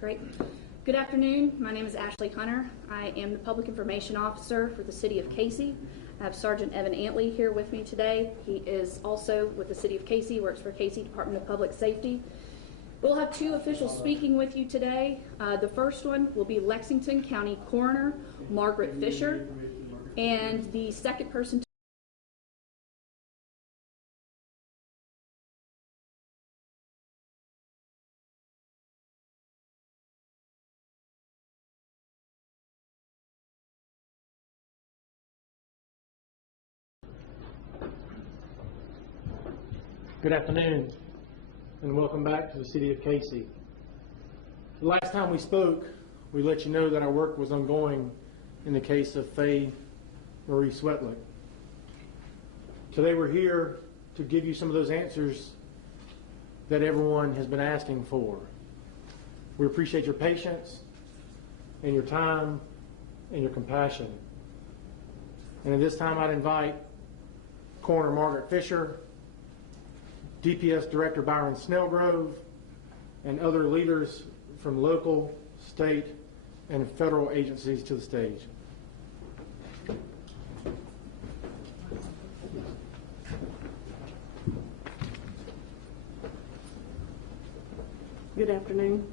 Great. Good afternoon. My name is Ashley Hunter. I am the Public Information Officer for the City of Casey. I have Sergeant Evan Antley here with me today. He is also with the City of Casey, works for Casey Department of Public Safety. We'll have two officials speaking with you today. The first one will be Lexington County Coroner Margaret Fisher, and the second person Good afternoon, and welcome back to the City of Casey. The last time we spoke, we let you know that our work was ongoing in the case of Faye Swetlik. Today we're here to give you some of those answers that everyone has been asking for. We appreciate your patience and your time and your compassion. And at this time I'd invite Coroner Margaret Fisher, DPS Director Byron Snelgrove, and other leaders from local, state, and federal agencies to the stage. Good afternoon.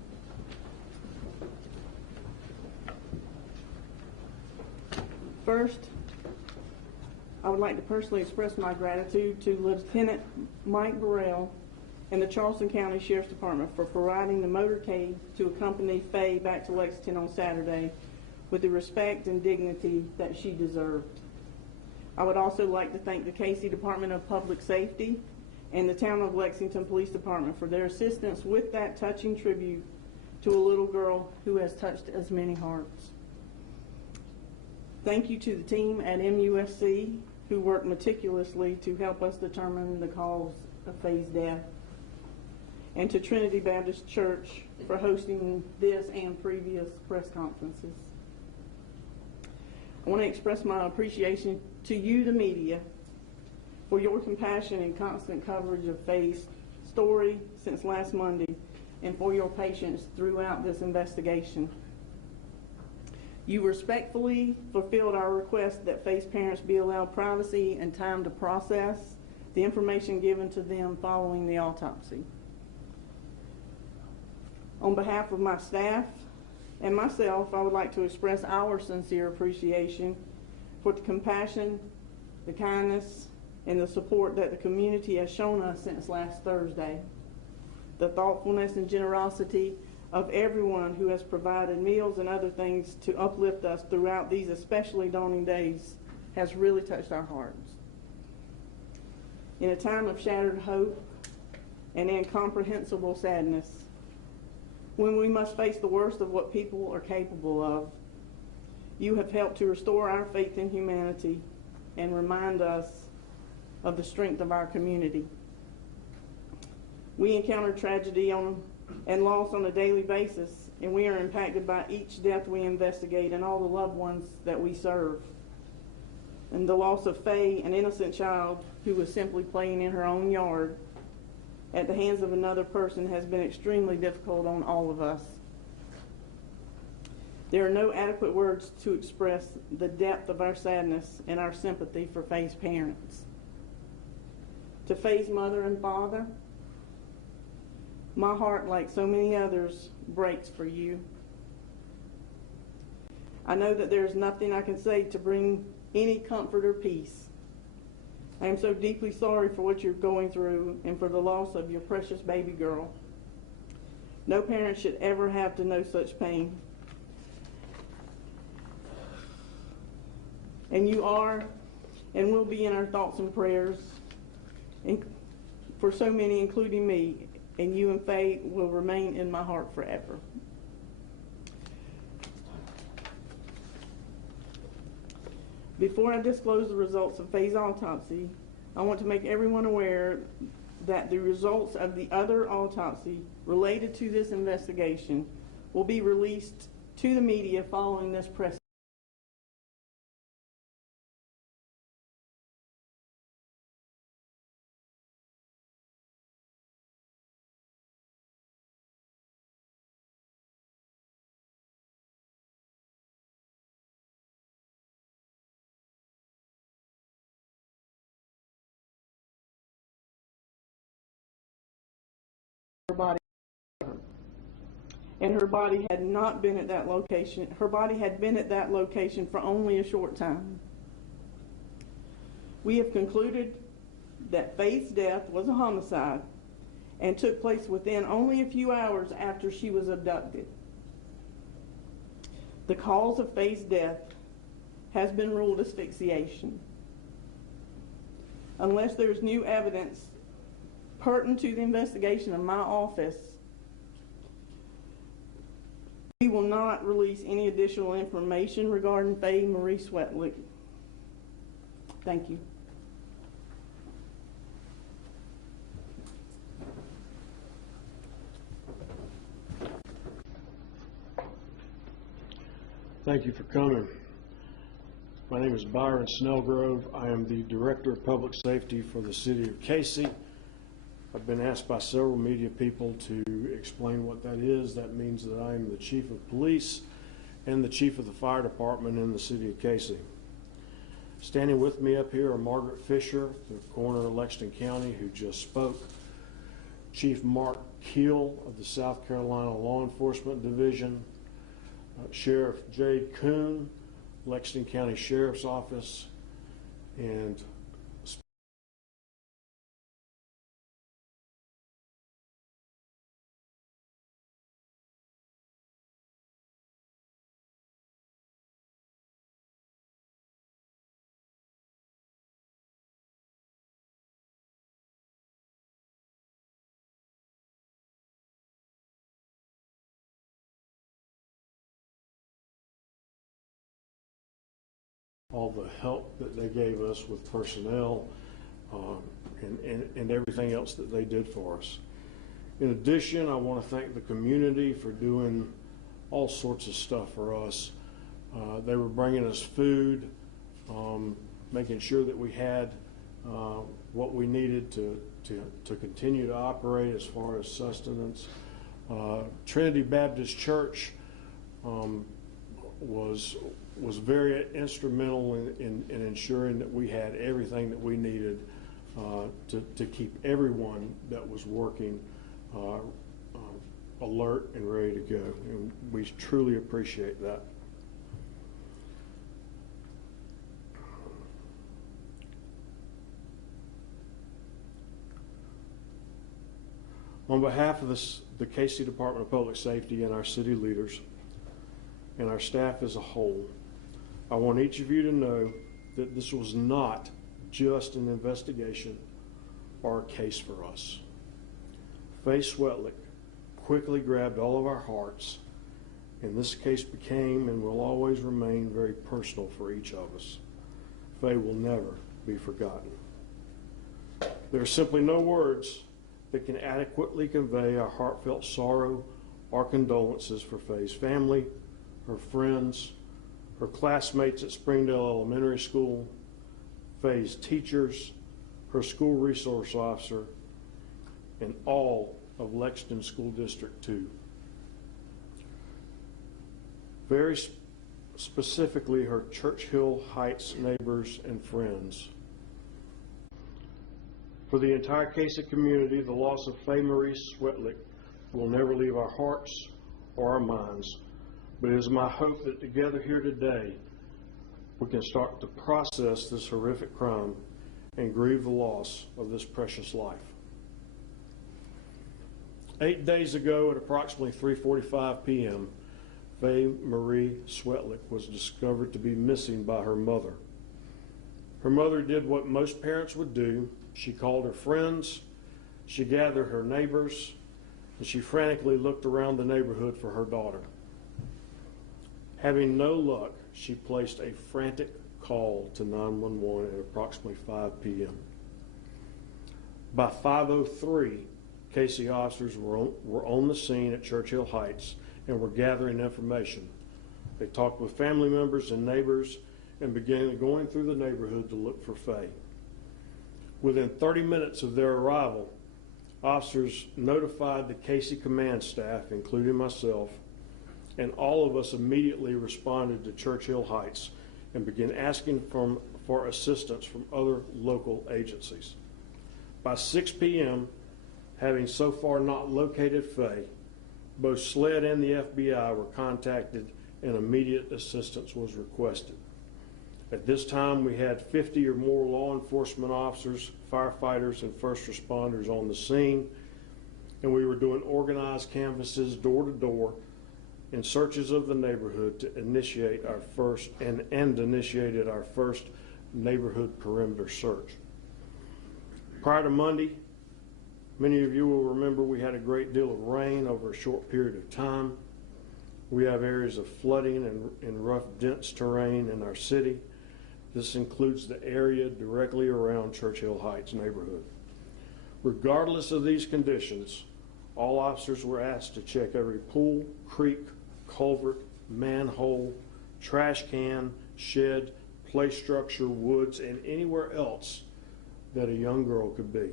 First, I would like to personally express my gratitude to Lieutenant Mike Burrell and the Charleston County Sheriff's Department for providing the motorcade to accompany Faye back to Lexington on Saturday with the respect and dignity that she deserved. I would also like to thank the Casey Department of Public Safety and the Town of Lexington Police Department for their assistance with that touching tribute to a little girl who has touched as many hearts. Thank you to the team at MUSC who worked meticulously to help us determine the cause of Faye's death, and to Trinity Baptist Church for hosting this and previous press conferences. I want to express my appreciation to you, the media, for your compassion and constant coverage of Faye's story since last Monday, and for your patience throughout this investigation. You respectfully fulfilled our request that Faye's parents be allowed privacy and time to process the information given to them following the autopsy. On behalf of my staff and myself, I would like to express our sincere appreciation for the compassion, the kindness, and the support that the community has shown us since last Thursday. The thoughtfulness and generosity of everyone who has provided meals and other things to uplift us throughout these especially daunting days has really touched our hearts. In a time of shattered hope and incomprehensible sadness, when we must face the worst of what people are capable of, you have helped to restore our faith in humanity and remind us of the strength of our community. We encounter tragedy and loss on a daily basis, and we are impacted by each death we investigate and all the loved ones that we serve. And the loss of Faye, an innocent child who was simply playing in her own yard at the hands of another person, has been extremely difficult on all of us. There are no adequate words to express the depth of our sadness and our sympathy for Faye's parents. To Faye's mother and father, my heart, like so many others, breaks for you. I know that there is nothing I can say to bring any comfort or peace. I am so deeply sorry for what you're going through and for the loss of your precious baby girl. No parent should ever have to know such pain. And you are and will be in our thoughts and prayers, and for so many, including me. And you and Faye will remain in my heart forever. Before I disclose the results of Faye's autopsy, I want to make everyone aware that the results of the other autopsy related to this investigation will be released to the media following this press her body. And her body had not been at that location. Her body had been at that location for only a short time. We have concluded that Faye's death was a homicide and took place within only a few hours after she was abducted. The cause of Faye's death has been ruled asphyxiation. Unless there's new evidence pertinent to the investigation of my office, we will not release any additional information regarding Faye Marie Swetlik. Thank you. Thank you for coming. My name is Byron Snelgrove. I am the Director of Public Safety for the City of Casey. I've been asked by several media people to explain what that is. That means that I am the Chief of Police and the Chief of the Fire Department in the City of Casey. Standing with me up here are Margaret Fisher, the Coroner of Lexington County, who just spoke, Chief Mark Keel of the South Carolina Law Enforcement Division, Sheriff Jay Kuhn, Lexington County Sheriff's Office, and all the help that they gave us with personnel and everything else that they did for us. In addition, I want to thank the community for doing all sorts of stuff for us. They were bringing us food, making sure that we had what we needed to continue to operate as far as sustenance. Trinity Baptist Church was very instrumental in ensuring that we had everything that we needed to keep everyone that was working alert and ready to go. And we truly appreciate that. On behalf of the Casey Department of Public Safety and our city leaders and our staff as a whole, I want each of you to know that this was not just an investigation or a case for us. Faye Swetlik quickly grabbed all of our hearts, and this case became and will always remain very personal for each of us. Faye will never be forgotten. There are simply no words that can adequately convey our heartfelt sorrow or condolences for Faye's family, her friends, her classmates at Springdale Elementary School, Faye's teachers, her school resource officer, and all of Lexington School District 2. Very specifically, her Churchill Heights neighbors and friends. For the entire Casey community, the loss of Faye Marie Swetlik will never leave our hearts or our minds. But it is my hope that together here today, we can start to process this horrific crime and grieve the loss of this precious life. 8 days ago at approximately 3:45 p.m., Faye Marie Swetlik was discovered to be missing by her mother. Her mother did what most parents would do. She called her friends, she gathered her neighbors, and she frantically looked around the neighborhood for her daughter. Having no luck, she placed a frantic call to 911 at approximately 5 p.m. By 5:03, Casey officers were on the scene at Churchill Heights and were gathering information. They talked with family members and neighbors and began going through the neighborhood to look for Faye. Within 30 minutes of their arrival, officers notified the Casey command staff, including myself, and all of us immediately responded to Churchill Heights and began asking for assistance from other local agencies. By 6 p.m., Having so far not located Faye, both SLED and the FBI were contacted and immediate assistance was requested. At this time, we had 50 or more law enforcement officers, firefighters, and first responders on the scene, and we were doing organized canvasses door to door in searches of the neighborhood to initiate our first and initiated our first neighborhood perimeter search. Prior to Monday, many of you will remember we had a great deal of rain over a short period of time. We have areas of flooding and rough, dense terrain in our city. This includes the area directly around Churchill Heights neighborhood. Regardless of these conditions, all officers were asked to check every pool, creek, culvert, manhole, trash can, shed, play structure, woods, and anywhere else that a young girl could be.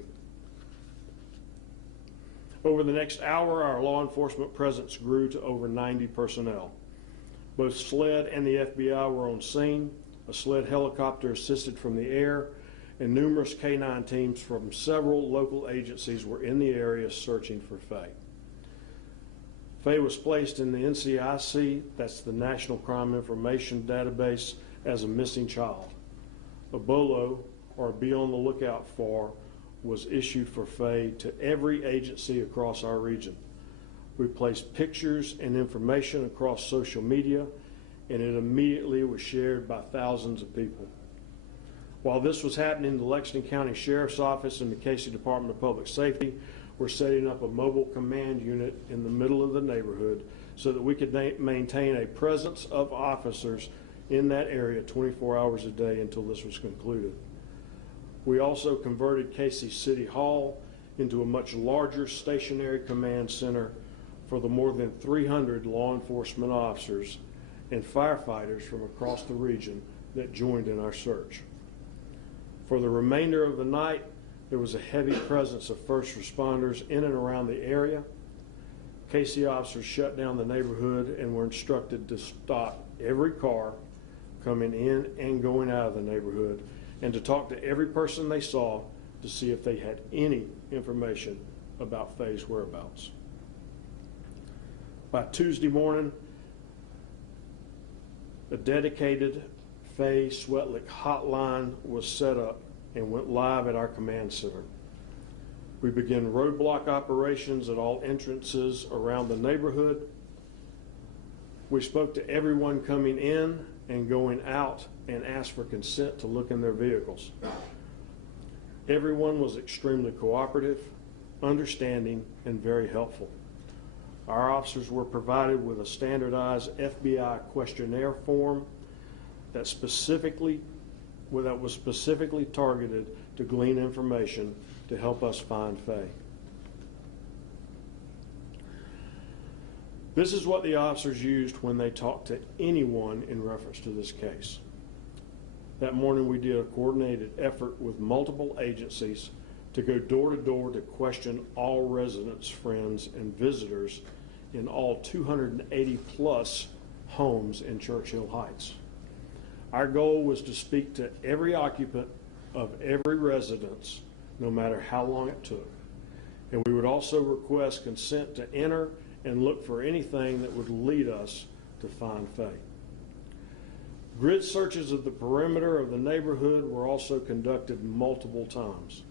Over the next hour, our law enforcement presence grew to over 90 personnel. Both SLED and the FBI were on scene. A SLED helicopter assisted from the air, and numerous K-9 teams from several local agencies were in the area searching for Faye. Faye was placed in the NCIC, that's the National Crime Information Database, as a missing child. A BOLO, or Be on the Lookout For, was issued for Faye to every agency across our region. We placed pictures and information across social media, and it immediately was shared by thousands of people. While this was happening, the Lexington County Sheriff's Office and the Casey Department of Public Safety were setting up a mobile command unit in the middle of the neighborhood so that we could maintain a presence of officers in that area 24 hours a day until this was concluded. We also converted Casey City Hall into a much larger stationary command center for the more than 300 law enforcement officers and firefighters from across the region that joined in our search. For the remainder of the night, there was a heavy presence of first responders in and around the area. Casey officers shut down the neighborhood and were instructed to stop every car coming in and going out of the neighborhood and to talk to every person they saw to see if they had any information about Faye's whereabouts. By Tuesday morning, a dedicated Faye Swetlik hotline was set up and went live at our command center. We began roadblock operations at all entrances around the neighborhood. We spoke to everyone coming in and going out and asked for consent to look in their vehicles. Everyone was extremely cooperative, understanding, and very helpful. Our officers were provided with a standardized FBI questionnaire form that was specifically targeted to glean information to help us find Faye. This is what the officers used when they talked to anyone in reference to this case. That morning we did a coordinated effort with multiple agencies to go door to door to question all residents, friends, and visitors in all 280 plus homes in Churchill Heights. Our goal was to speak to every occupant of every residence, no matter how long it took. And we would also request consent to enter and look for anything that would lead us to find Faye. Grid searches of the perimeter of the neighborhood were also conducted multiple times.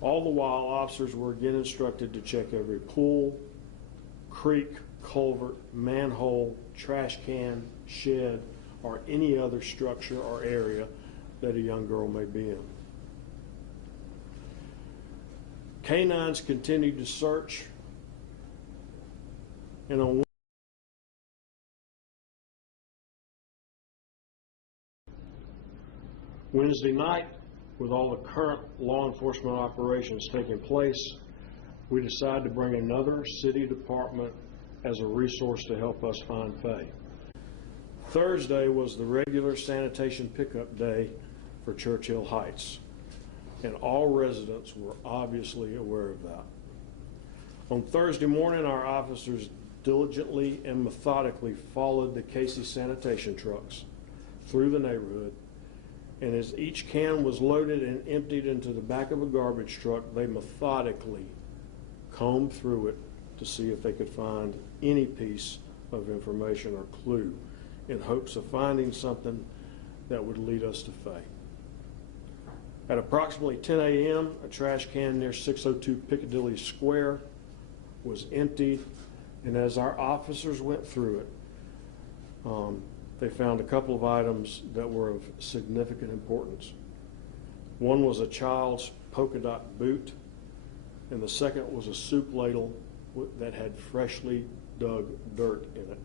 All the while, officers were again instructed to check every pool, creek, culvert, manhole, trash can, shed, or any other structure or area that a young girl may be in. K-9s continued to search, and on Wednesday night, with all the current law enforcement operations taking place, we decided to bring another city department as a resource to help us find Faye. Thursday was the regular sanitation pickup day for Churchill Heights, and all residents were obviously aware of that. On Thursday morning, our officers diligently and methodically followed the Casey sanitation trucks through the neighborhood, and as each can was loaded and emptied into the back of a garbage truck, they methodically combed through it to see if they could find any piece of information or clue in hopes of finding something that would lead us to Faye. At approximately 10 a.m., a trash can near 602 Piccadilly Square was emptied, and as our officers went through it, they found a couple of items that were of significant importance. One was a child's polka dot boot, and the second was a soup ladle that had freshly dug dirt in it.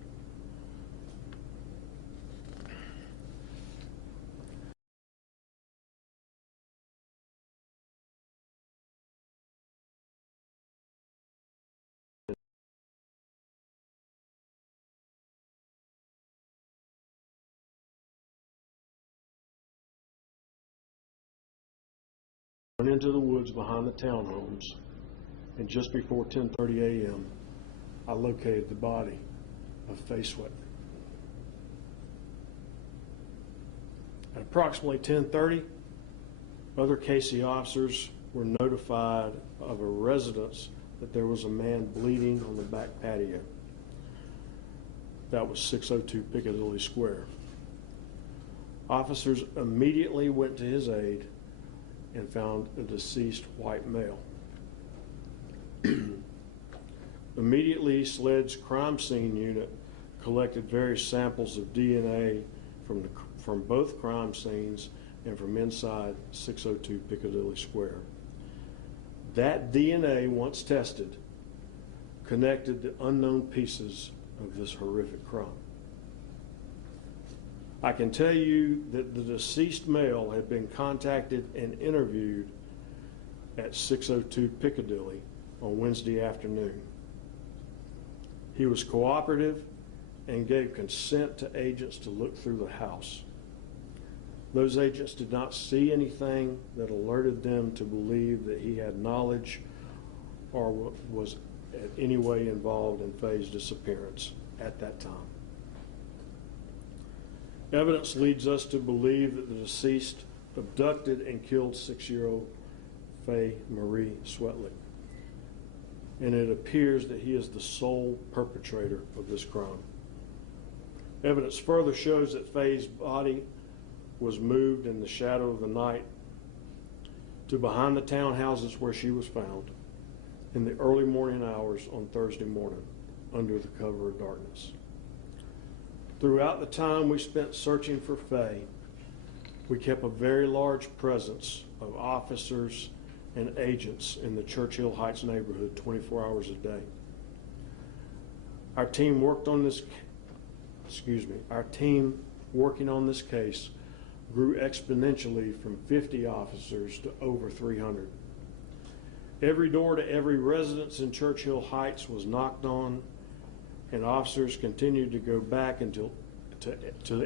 Went into the woods behind the townhomes, and just before 10:30 a.m., I located the body of Faye Swetlik. At approximately 10:30, other Casey officers were notified of a residence that there was a man bleeding on the back patio. That was 602 Piccadilly Square. Officers immediately went to his aid and found a deceased white male. Immediately, SLED's crime scene unit collected various samples of DNA from both crime scenes and from inside 602 Piccadilly Square. That DNA, once tested, connected the unknown pieces of this horrific crime. I can tell you that the deceased male had been contacted and interviewed at 602 Piccadilly on Wednesday afternoon. He was cooperative and gave consent to agents to look through the house. Those agents did not see anything that alerted them to believe that he had knowledge or was in any way involved in Faye's disappearance at that time. Evidence leads us to believe that the deceased abducted and killed 6-year-old Faye Marie Swetlik, and it appears that he is the sole perpetrator of this crime. Evidence further shows that Faye's body was moved in the shadow of the night to behind the townhouses where she was found in the early morning hours on Thursday morning under the cover of darkness. Throughout the time we spent searching for Faye, we kept a very large presence of officers and agents in the Churchill Heights neighborhood 24 hours a day. Our team working on this case grew exponentially from 50 officers to over 300. Every door to every residence in Churchill Heights was knocked on, and officers continued to go back to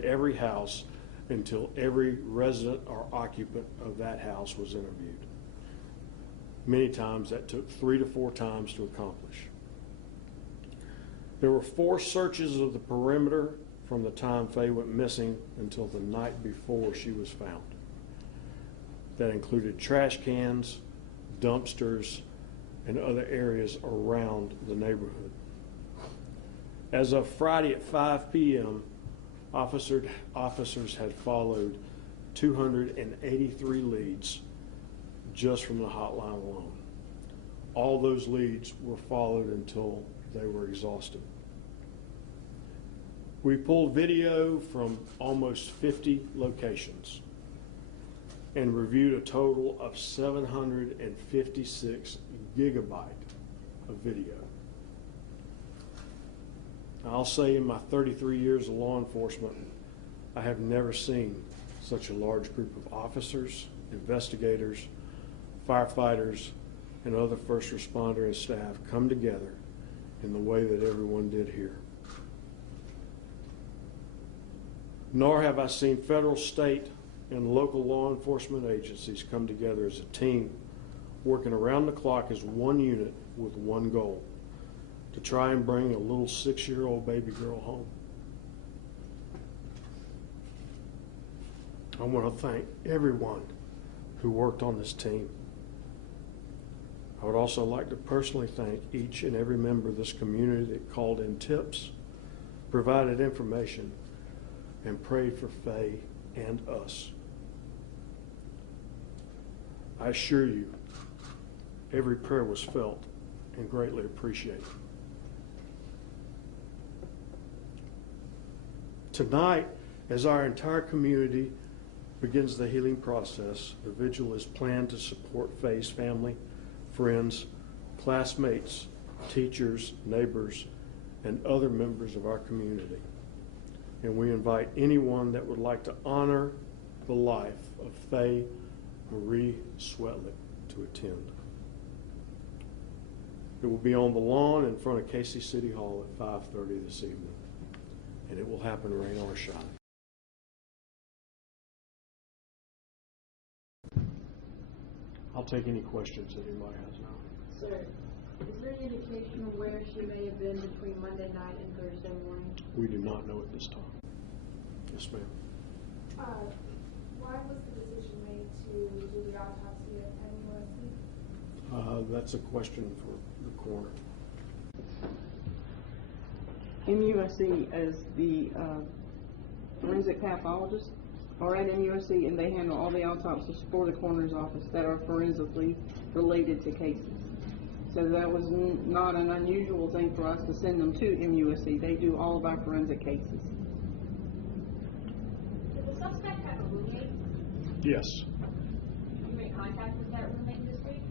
every house until every resident or occupant of that house was interviewed. Many times that took 3 to 4 times to accomplish. There were 4 searches of the perimeter from the time Faye went missing until the night before she was found. That included trash cans, dumpsters, and other areas around the neighborhood. As of Friday at 5 p.m., officers had followed 283 leads just from the hotline alone. All those leads were followed until they were exhausted. We pulled video from almost 50 locations and reviewed a total of 756 gigabytes of video. I'll say in my 33 years of law enforcement, I have never seen such a large group of officers, investigators, firefighters, and other first responder and staff come together in the way that everyone did here. Nor have I seen federal, state, and local law enforcement agencies come together as a team, working around the clock as one unit with one goal: to try and bring a little 6-year-old baby girl home. I want to thank everyone who worked on this team. I would also like to personally thank each and every member of this community that called in tips, provided information, and prayed for Faye and us. I assure you, every prayer was felt and greatly appreciated. Tonight, as our entire community begins the healing process, the vigil is planned to support Faye's family, friends, classmates, teachers, neighbors, and other members of our community. And we invite anyone that would like to honor the life of Faye Marie Swetlik to attend. It will be on the lawn in front of Casey City Hall at 5:30 this evening, and it will happen rain or shine. I'll take any questions that anybody has now. Sir, is there any indication of where she may have been between Monday night and Thursday morning? We do not know at this time. Yes, ma'am. Why was the decision made to do the autopsy at MUSC? That's a question for the coroner. MUSC as the forensic pathologist are at MUSC, and they handle all the autopsies for the coroner's office that are forensically related to cases. So that was not an unusual thing for us to send them to MUSC. They do all of our forensic cases. Did the suspect have a roommate? Yes. Did you make contact with that roommate this week?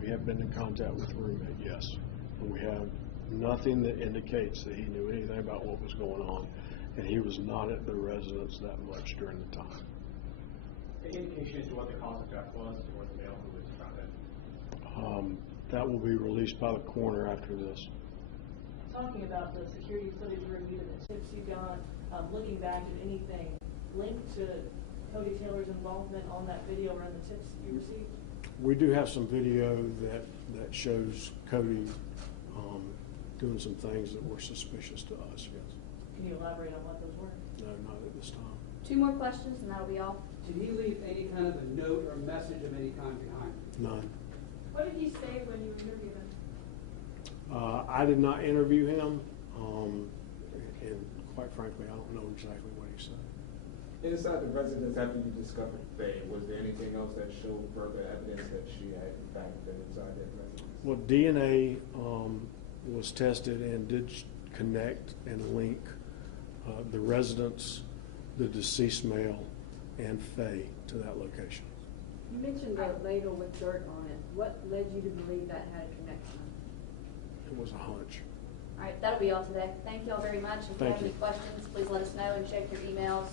We have been in contact with the roommate, yes. But we have nothing that indicates that he knew anything about what was going on, and he was not at the residence that much during the time. The indication as to what the cause of death was, or the male who was found dead? That will be released by the coroner after this. Talking about the security footage review and the tips you got, looking back at anything linked to Cody Taylor's involvement on that video or in the tips you received? We do have some video that shows Cody doing some things that were suspicious to us, yes. Can you elaborate on what those were? No, not at this time. 2 more questions and that'll be all. Did he leave any kind of a note or message of any kind behind? None. What did he say when you interviewed him? I did not interview him, and quite frankly, I don't know exactly what he said. Inside the residence after you discovered Faye, was there anything else that showed further evidence that she had in fact been inside that residence? Well, DNA was tested and did connect and link the residence, the deceased male, and Faye to that location. You mentioned the ladle with dirt on it. What led you to believe that had a connection? It was a hunch. All right, that'll be all today. Thank you all very much. If you Thank have any you. questions, please let us know and check your emails.